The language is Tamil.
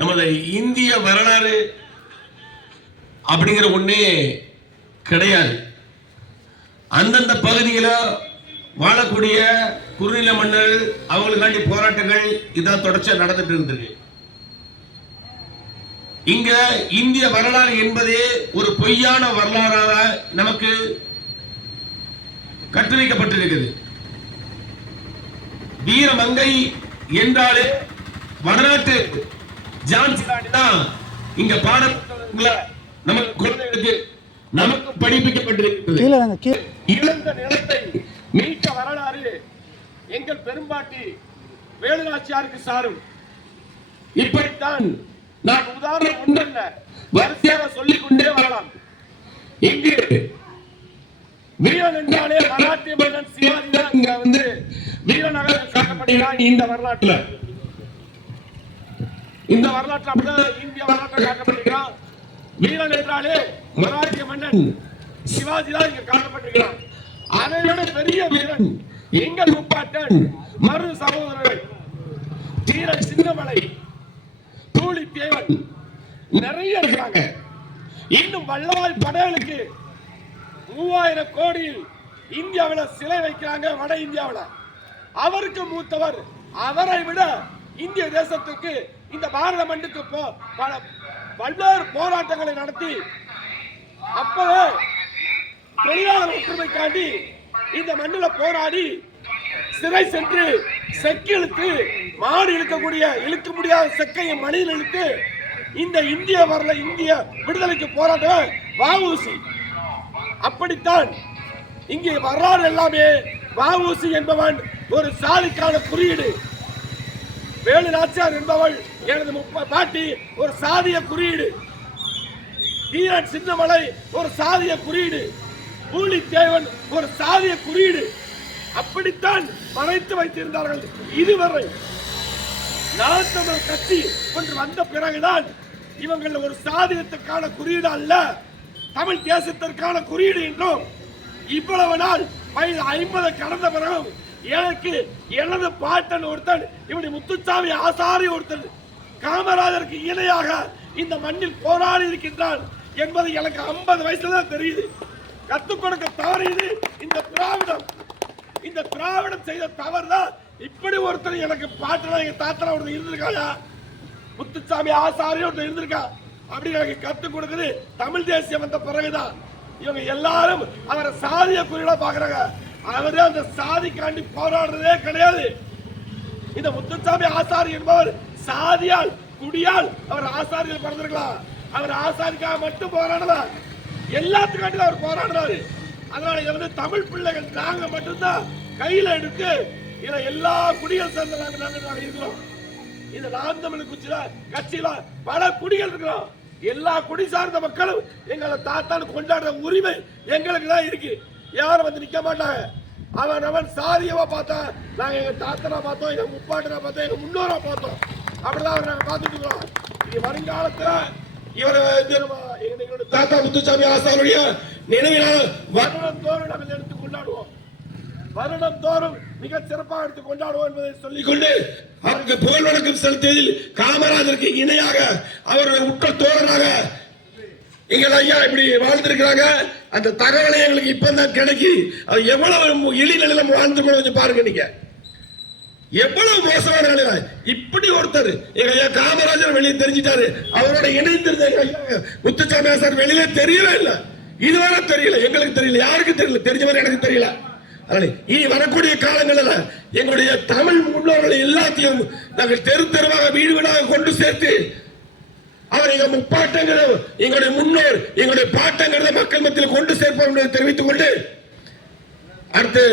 நமது இந்திய வரலாறு அப்படிங்கிற ஒண்ணே கிடையாது. அந்தந்த பகுதியில் வாழக்கூடிய குறுநில மன்னர் அவங்களுக்காண்டி போராட்டங்கள் இதான் தொடர்ச்சியா நடந்துட்டு இருந்திருக்கு. இங்க இந்திய வரலாறு என்பதே ஒரு பொய்யான வரலாறாக நமக்கு கற்றுரைக்கப்பட்டிருக்கிறது. வீரமங்கை என்றாலே வடநாட்டு ஜான்சி ராணி தான் இங்க பாடப்புத்தகங்கள நமக்கு குழந்தைகளுக்கு நமக்கு படிப்பிக்கப்பட்டிருக்கிறது. இழந்த நிலத்தை மீட்ட வரலாறு எங்கள் பெரும்பாட்டி வேலுநாச்சியாருக்கு சாரும். இப்படித்தான் நான் உதாரணம் ஒன்றல்ல வரிசையாக சொல்லிக் கொண்டே வரலாம். இங்கு வீரன் என்றாலே மராட்டிய மன்னன் சிவாஜி தான் இங்க வீரனாக காட்டப்படுகிறான். இந்த வரலாற்றுல அப்படிதான் இந்திய வரலாற்றில் காட்டப்படுகிறான். வீரன் என்றாலே மராட்டிய மன்னன் சிவாஜி தான் இங்க காட்டப்பட்டிருக்கிறான். அதை விட பெரிய வீரன் எங்கள் முப்பாட்டன் மரு சகோதரர்கள் தீரன் சின்னமலை, தூளி தேவன் நிறைய இருக்கிறாங்க. இன்னும் வல்லவாய் படைகளுக்கு 3000 கோடியில் இந்தியாவில் சிலை வைக்கிறாங்க. வட இந்தியாவில் அவருக்கு மூத்தவர். அவரை விட இந்திய தேசத்துக்கு இந்த பாரத மண்ணுக்கு பல்வேறு போராட்டங்களை நடத்தி அப்பவே தொழிலாளர் ஒற்றுமைக்காண்டி இந்த மண்ணில் போராடி சிறை சென்று செக்கிழுத்து மாடு இழுக்க முடியாத செக்கையை மணியில் இழுத்து இந்த இந்திய விடுதலைக்கு போராட்டம் வஉசி. அப்படித்தான் இங்கே வரலாறு எல்லாமே வஉசி என்பவன் ஒரு சாதிக்கான குறியீடு. வேலு நாச்சியார் என்பவள் எனது பாட்டி ஒரு சாதிய குறியீடு. தீரன் சின்னமலை ஒரு சாதிய குறியீடு. பூலி தேவன் ஒரு சாதிய குறியீடு. அப்படித்தான் மறைத்து வைத்திருந்தார்கள். இதுவரை நான் தமிழர் கட்சி ஒன்று வந்த பிறகுதான் இவங்கள் ஒரு சாதியத்துக்கான குறியீடு அல்ல, தமிழ் தேசத்திற்கான குறியீடு என்றும் இவ்வளவு நாள் 50 கடந்த பிறகும் எனக்கு எனது பாட்டன் ஒருத்தன் இப்படி முத்துசாமி ஆசாரி ஒருத்தன் காமராஜருக்கு இணையாக இந்த மண்ணில் போராடி இருக்கின்றான் என்பது எனக்கு 50 வயசுல தான் தெரியுது. கத்துக் கொடுக்க தவறியது இந்த திராவிடம் செய்த தவறு தான். இப்படி ஒருத்தர் எனக்கு பாட்டனா எங்க தாத்தனா ஒருத்தர் இருந்திருக்காயா, முத்துசாமி ஆசாரி ஒருத்தர் இருந்திருக்கா அப்படி எனக்கு கத்துக் கொடுக்குது தமிழ் தேசியம் வந்த பிறகுதான். இவங்க எல்லாரும் அவரை சாதிய குறியீடா பாக்குறாங்க. அவரே அந்த சாதிக்காண்டி போராடுறதே கிடையாது. இந்த முத்துசாமி ஆசாரி என்பவர் சாதியால் குடியால் அவர் ஆசாரிகள் பிறந்திருக்கலாம். அவர் ஆசாரிக்காக மட்டும் போராடல, எல்லாத்துக்காண்டி அவர் போராடுறாரு. அதனால தமிழ் பிள்ளைகள் நாங்க மட்டும்தான் கையில எடுத்து இதை எல்லா குடிகள் சேர்ந்த நாங்க இருக்கிறோம். இந்த நாம் தமிழ் கட்சியில பல குடிகள் இருக்கிறோம். எல்லா குடி சார்ந்த மக்களும் எங்களை தாத்தான்னு கொண்டாடுற உரிமை எங்களுக்கு தான் இருக்கு. யாரும் நிக்க மாட்டாங்க. அவன் சாதியவா பார்த்தா நாங்க எங்க தாத்தனா பார்த்தோம், எங்க முப்பாட்டனா பார்த்தோம், எங்க முன்னோரா பார்த்தோம். அப்படிதான் நாங்க பார்த்துட்டு இருக்கிறோம். இது வருங்காலத்துல இவர் எங்களுடைய தாத்தா முத்துசாமி ஆசாரியுடைய நினைவினால் வருடம் தோறும் நாங்கள் எடுத்து கொண்டாடுவோம். வருடம் தோறும் மிக சிறப்பாக எடுத்து கொண்டாடுவோம் என்பதை சொல்லிக்கொண்டு அவருக்கு புகழ் வணக்கம் செலுத்தியதில் காமராஜருக்கு இணையாக அவருடைய உற்ற தோழனாக எங்கள் ஐயா இப்படி வாழ்ந்திருக்கிறாங்க. அந்த தகவலை எங்களுக்கு இப்பதான் கிடைக்கி அது எவ்வளவு எளிநிலையில வாழ்ந்து கொஞ்சம் பாருங்க. நீங்க எவ்வளவு மோசமான நிலையில இப்படி ஒருத்தர் எங்க ஐயா காமராஜர் வெளியே தெரிஞ்சிட்டாரு. அவரோட இணைந்திருந்த முத்துசாமி ஆசார் வெளியில தெரியவே இல்லை. இதுவரை தெரியல, எங்களுக்கு தெரியல, யாருக்கு தெரியல, தெரிஞ்சவரை எனக்கு தெரியல. இனி வரக்கூடிய காலங்களில் எங்களுடைய தமிழ் முன்னோர்களை எல்லாத்தையும் நாங்கள் தெரு தெருவாக வீடு வீடாக கொண்டு சேர்த்து அவர் எங்க முப்பாட்டங்கிற எங்களுடைய முன்னோர் எங்களுடைய பாட்டங்கிறத மக்கள் மத்தியில் கொண்டு சேர்ப்போம் தெரிவித்துக் கொண்டு அடுத்து